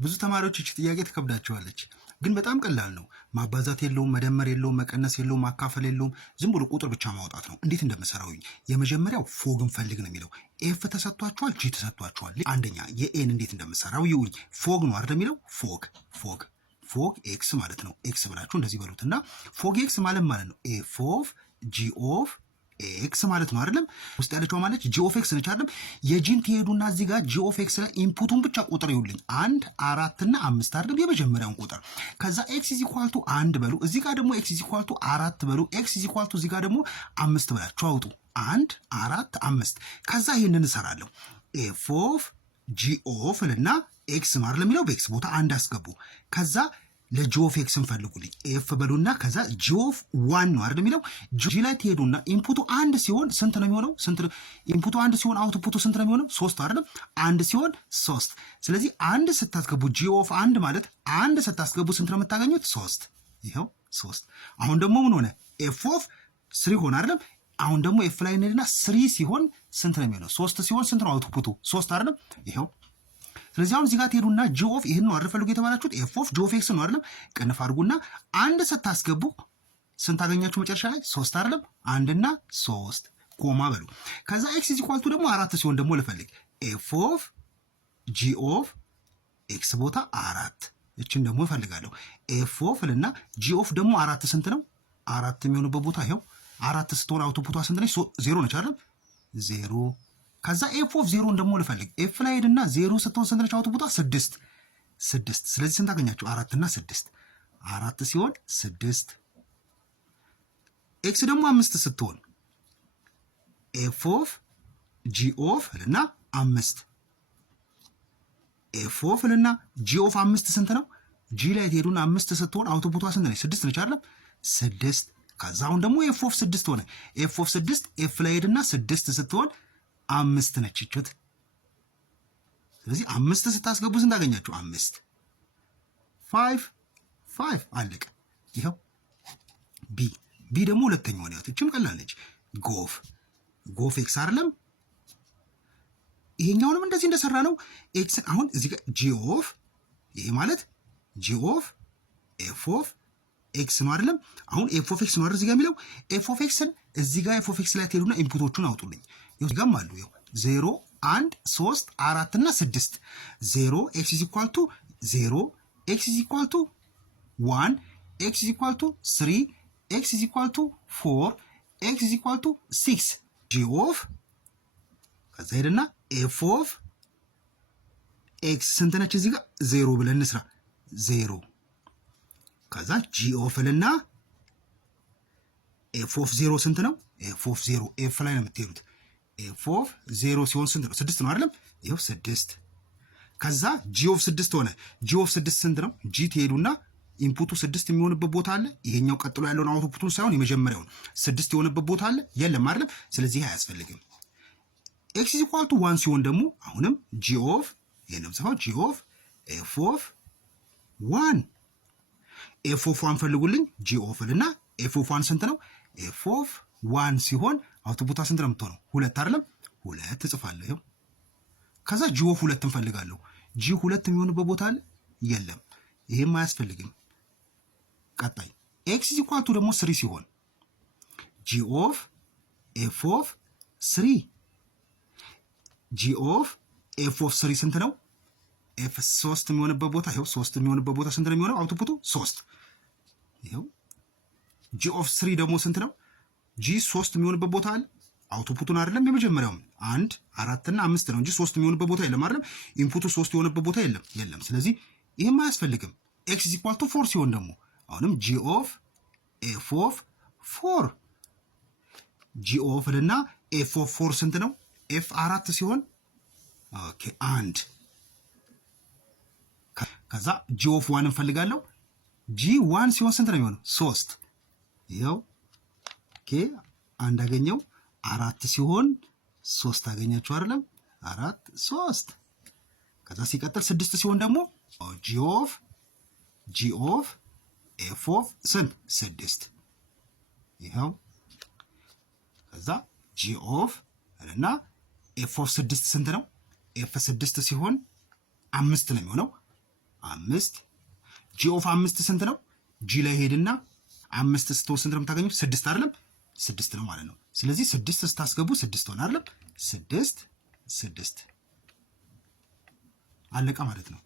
ብዙ ተማሪዎች እቺ ጥያቄ ተከብዳቸዋለች፣ ግን በጣም ቀላል ነው። ማባዛት የለውም፣ መደመር የለውም፣ መቀነስ የለውም፣ ማካፈል የለውም። ዝም ብሎ ቁጥር ብቻ ማውጣት ነው። እንዴት እንደምሰራው የመጀመሪያው ፎግን ፈልግ ነው የሚለው። ኤፍ ተሰጥቷቸዋል፣ ጂ ተሰጥቷቸዋል። አንደኛ የኤን እንዴት እንደምሰራው ይውኝ። ፎግ ነው አይደል የሚለው። ፎግ ኤክስ ማለት ነው። ኤክስ ብላችሁ እንደዚህ በሉትና ፎግ ኤክስ ማለት ነው ኤፍ ኦፍ ጂ ኦፍ ኤክስ ማለት ነው አይደለም። ውስጥ ያለችው ማለት ጂ ኦፍ ኤክስ ነች አይደለም። የጂን ትሄዱና እዚህ ጋር ጂ ኦፍ ኤክስ ላይ ኢንፑቱን ብቻ ቁጥር ይውልኝ 1 4 እና 5 አይደለም የመጀመሪያውን ቁጥር። ከዛ ኤክስ ኢዝ ኢኳል ቱ 1 በሉ፣ እዚህ ጋር ደግሞ ኤክስ ኢዝ ኢኳል ቱ 4 በሉ፣ ኤክስ ኢዝ ኢኳል ቱ እዚህ ጋር ደግሞ 5 በላችሁ አውጡ። 1 4 5። ከዛ ይሄንን እንሰራለሁ። ኤፍ ኦፍ ጂ ኦፍ እና ኤክስ ማለት ለሚለው በኤክስ ቦታ 1 አስገቡ። ከዛ ለጂ ኦፍ ኤክስ እንፈልጉልኝ ኤፍ በሉና ከዛ ጂ ኦፍ 1 ነው አይደል የሚለው። ጂ ላይ ትሄዱና ኢንፑቱ 1 ሲሆን ስንት ነው የሚሆነው? ኢንፑቱ 1 ሲሆን አውትፑቱ ስንት ነው የሚሆነው? 3 አይደል? 1 ሲሆን 3። ስለዚህ 1 ስታስገቡ ጂ ኦፍ 1 ማለት 1 ስታስገቡ ስንት ነው የምታገኙት? 3። ይሄው 3። አሁን ደግሞ ምን ሆነ? ኤፍ ኦፍ 3 ሆነ አይደል? አሁን ደግሞ ኤፍ ላይ እንሄድና 3 ሲሆን ስንት ነው የሚሆነው? 3 ሲሆን ስንት ነው አውትፑቱ? 3 አይደል? ይሄው። ስለዚህ አሁን እዚህ ጋር ትሄዱና ጂ ኦፍ ይሄን ነው አይደል ፈልጉ የተባላችሁት ኤፍ ኦፍ ጂ ኦፍ ኤክስ ነው አይደል? ቅንፍ አድርጉና 1 ስታስገቡ ስንት አገኛችሁ መጨረሻ ላይ? 3 አይደል? 1 እና 3 ኮማ በሉ። ከዛ ኤክስ ኢዝ ኢኳል ቱ ደግሞ 4 ሲሆን ደግሞ ልፈልግ ኤፍ ኦፍ ጂ ኦፍ ኤክስ ቦታ 4 እቺን ደግሞ እፈልጋለሁ። ኤፍ ኦፍ እና ጂ ኦፍ ደግሞ 4 ስንት ነው? 4 የሚሆንበት ቦታ ይሄው 4 ስትሆን አውትፑቷ ስንት ነች? 0 ነች አይደል? 0። ከዛ ኤፍ ኦፍ 0 ደግሞ ልፈልግ ኤፍ ላይ ሄድና 0 ስትሆን ስንት ነች አውትፑቷ? 6 6። ስለዚህ ስንት አገኛችሁ? 4 እና 6 4 ሲሆን 6። ኤክስ ደግሞ 5 ስትሆን ኤፍ ኦፍ ጂ ኦፍ እና 5 ኤፍ ኦፍ እና ጂ ኦፍ 5 ስንት ነው? ጂ ላይ ትሄዱና 5 ስትሆን አውትፑቷ ስንት ነች? 6 ነች አይደል? 6። ከዛ አሁን ደግሞ ኤፍ ኦፍ 6 ሆነ። ኤፍ ኦፍ 6 ኤፍ ላይ ሄድና 6 ስትሆን 5 ነች እቹት። ስለዚህ 5 ስታስገቡ ስንት አገኛችሁ? 5 5 አለቀ። ይሄው ቢ ደግሞ ሁለተኛው ነው። እቺም ቀላል ነች። ጎፍ ኤክስ አይደለም። ይሄኛውንም እንደዚህ እንደሰራ ነው። ኤክስ አሁን እዚህ ጋር ጂ ኦፍ ይሄ ማለት ጂ ኦፍ ኤፍ ኦፍ ኤክስ ነው አይደለም። አሁን ኤፍ ኦፍ ኤክስ ነው አይደል እዚህ ጋር የሚለው። ኤፍ ኦፍ ኤክስን እዚህ ጋር ኤፍ ኦፍ ኤክስ ላይ ትሄዱና ኢንፑቶቹን አውጡልኝ። ይሄው ጋም አሉ። ይሄው 0 1 3 4 እና 6 0 ኤክስ ኢዝ ኢኳል ቱ 0 ኤክስ ኢዝ ኢኳል ቱ 1 ኤክስ ኢዝ ኢኳል ቱ 3 ኤክስ ኢዝ ኢኳል ቱ 4 ኤክስ ኢዝ ኢኳል ቱ 6 ጂ ኦፍ ከዛ ሄድና ኤፍ ኦፍ ኤክስ ስንት ነች? እዚህ ጋር 0 ብለን እንስራ 0። ከዛ ጂ ኦፍ እና ኤፍ ኦፍ 0 ስንት ነው? ኤፍ ኦፍ 0 ኤፍ ላይ ነው የምትሄዱት። ኤፍ ኦፍ 0 ሲሆን ስንት ነው? 6 ነው አይደለም? ይሄው 6። ከዛ ጂ ኦፍ 6 ሆነ። ጂ ኦፍ 6 ስንት ነው? ጂ ትሄዱና ኢንፑቱ 6 የሚሆንበት ቦታ አለ። ይሄኛው ቀጥሎ ያለውን አውትፑቱን ሳይሆን የመጀመሪያውን 6 የሆነበት ቦታ አለ። የለም አይደለም? ስለዚህ አያስፈልግም። ኤክስ ኢዝ ኢኳል ቱ 1 ሲሆን ደግሞ አሁንም ጂ ኦፍ ይሄንም ጽፋው ጂ ኦፍ ኤፍ ኦፍ 1 ኤፍ ኦፍ 1 ፈልጉልኝ። ጂ ኦፍ እና ኤፍ ኦፍ 1 ስንት ነው? ኤፍ ኦፍ 1 ሲሆን አውትፑቷ ስንት ነው የምትሆነው? 2 አይደለም? 2 እጽፋለሁ። ይሄው ከዛ ጂ ኦፍ 2 እንፈልጋለሁ። ጂ 2 የሚሆንበት ቦታ አለ? የለም። ይሄም አያስፈልግም። ቀጣይ ኤክስ ኢዝ ኢኳል ቱ ደግሞ 3 ሲሆን ጂ ኦፍ ኤፍ ኦፍ 3 ጂ ኦፍ ኤፍ ኦፍ 3 ስንት ነው? ኤፍ 3 የሚሆንበት ቦታ ይሄው 3 የሚሆንበት ቦታ ስንት ነው የሚሆነው? አውትፑቱ 3። ይሄው ጂ ኦፍ 3 ደግሞ ስንት ነው? ጂ 3 የሚሆንበት ቦታ አለ? አውትፑቱን አይደለም የመጀመሪያው 1 4 እና 5 ነው እንጂ 3 የሚሆንበት ቦታ የለም አይደለም? ኢንፑቱ 3 የሆነበት ቦታ የለም። ስለዚህ ይሄም አያስፈልግም። ኤክስ ኢዝ ኢኳል ቱ 4 ሲሆን ደግሞ አሁንም ጂ ኦፍ ኤፍ ኦፍ 4 ጂ ኦፍ እና ኤፍ ኦፍ 4 ስንት ነው? ኤፍ 4 ሲሆን ኦኬ 1። ከዛ ጂ ኦፍ 1 እንፈልጋለሁ። ጂ 1 ሲሆን ስንት ነው የሚሆነው? 3። ይሄው ኦኬ 1 አገኘው። 4 ሲሆን 3 አገኛችሁ አይደለም? 4 3። ከዛ ሲቀጥል 6 ሲሆን ደግሞ ጂ ኦፍ ኤፍ ኦፍ ስንት? 6። ይሄው ከዛ ጂ ኦፍ እና ኤፍ ኦፍ 6 ስንት ነው? ኤፍ 6 ሲሆን 5 ነው የሚሆነው። 5 ጂ ኦፍ 5 ስንት ነው? ጂ ላይ ሄድና 5 ስትወስድ ስንት ነው የምታገኙት? 6 አይደለም? 6 ነው ማለት ነው። ስለዚህ 6 ስታስገቡ 6 ሆነ አይደለም? 6 6 አለቀ ማለት ነው።